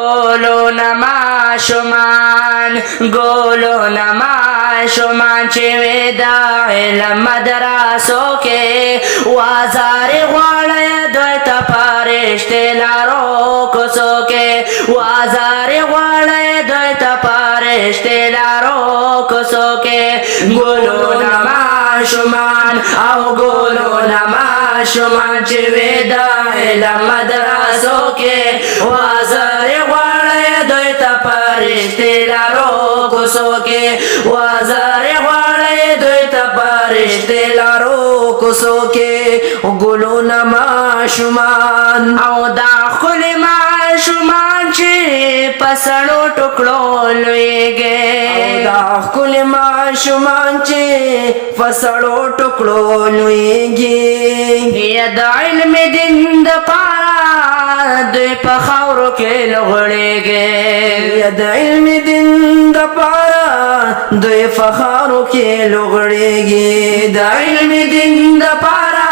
ګلونه ماشومان ګلونه ماشومان چې وي د علم مدرسو کې وازارې غواړي دوی ته فرښتې لارو کوڅو کې وازارې غواړي دوی ته فرښتې لارو کوڅو کې ګلونه ماشومان او ګلونه ماشومان چې وي د علم مدرسو کې وازارې فرښتې لارو کوڅو کې وازارې غواړي دوی ته فرښتې لارو کوڅو کې ګلونه ماشومان او دا ښکلي ماشومان چې په سړو ټوکړو لویږي دا ښکلي ماشومان چې په سړو ټوکړو لویږي یا د علم دین دپاره دوی په خاورو کې لغړېږي د علم دین دپاره دوی په خاورو کې لغړېږي د علم دین دپاره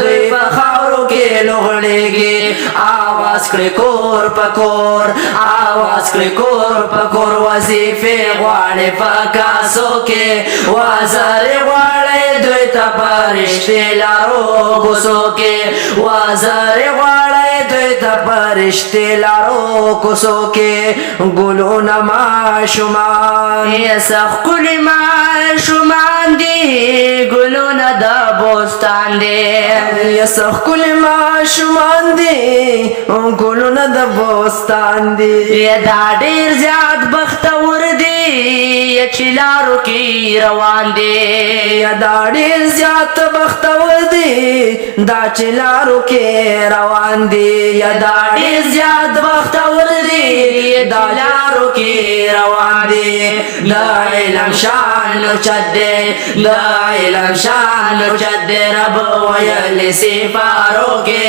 دوی په خاورو کې لغړېږي آواز کړي کور په کور آواز کړي کور په کور وظیفې غواړي په کاسو کې وازارې غواړي دوی ته فرښتې لارو کوڅو کې وازارې غواړي دوی ته فرښتې لارو کوڅو کې ګلونه ماشومان څه ښکلي ماشومان دي ګلونه د بوستان دي څه ښکلي ماشومان دي ګلونه د بوستان دي دا ډېر زیات بختور دي چې لارو کې روان دي دا ډېر زیات بختور دي دا چې لارو کې روان دي دا ډېر زیات بختور دي دا لارو کې روان دي د علم شان اوچت دی د علم شان اوچت دی رب ویلي سپارو کې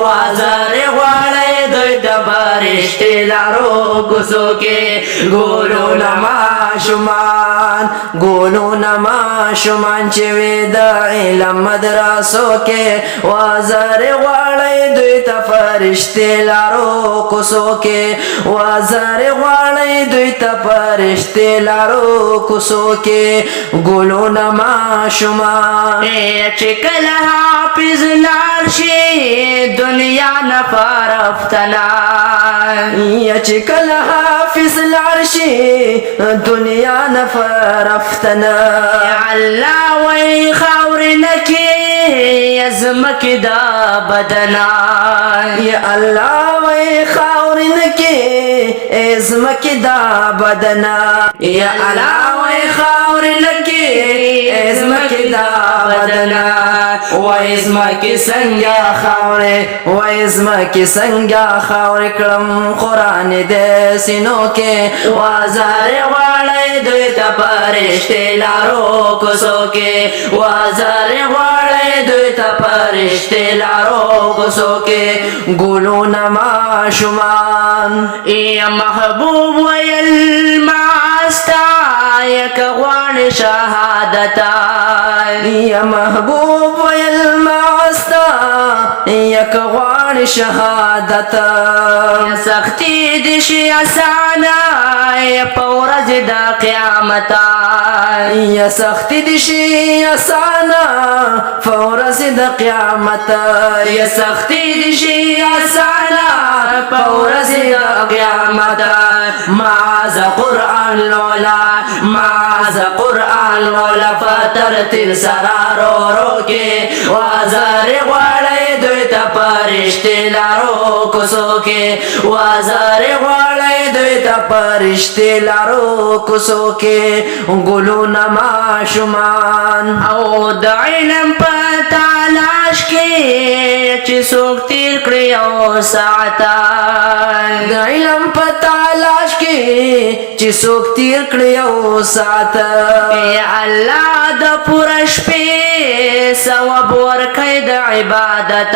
وازارې غواړي دوی ته فرښتې لارو کوڅو کې ګلونه ماشومان ګلونه ماشومان چې وي د علم مدرسو کې وازارې غواړي دوی ته فرښتې لارو کوڅو کې وازارې غواړي دوی ته فرښتې لارو کوڅو کې ګلونه ماشومان چې کله حافظ لاړ شي دنیا نه فارفتنا چې کله حافظ لاړ شي دنیا نه فارفتنا الله وای خاورې نه کې ځمکې دا بدنا یا الله وای خاورې نه کې ځمکې دا بدنا یا الله وای خاورې نه کې ځمکې دا بدنا وای ځمکې څنګه خاورې وای ځمکې څنګه خاورې کړم قرآن دې سینو کې وازارې غواړي دوی ته فرښتې لارو کوڅو کې وازارې غواړي دوی ته فرښتې لارو کوڅو کې ګلونه ماشومان یا محبوب ویل ماستا یک غواړي شهادتا یا محبوب ویل ماستا یک غواړي شهادتا سختي دي شي اسانه په ورځ د قیامت یا سختي دي شي اسانه په ورځ د قیامت یا سختي دي شي اسانه په ورځ د قیامت معاذ قرآن لولا معاذ قرآن لولا فترتل سرارو روکي وازارې غواړي دوی ته فرښتې لارو کوڅو کې وازارې غواړي دوی ته فرښتې لارو کوڅو کې ګلونه ماشومان او د علم په تلاش کې چې څوک تیر کړي او ساعته د علم په تلاش کې چې څوک تیر کړي او ساعته الله د پوره شپې ثواب ورکړي د عبادت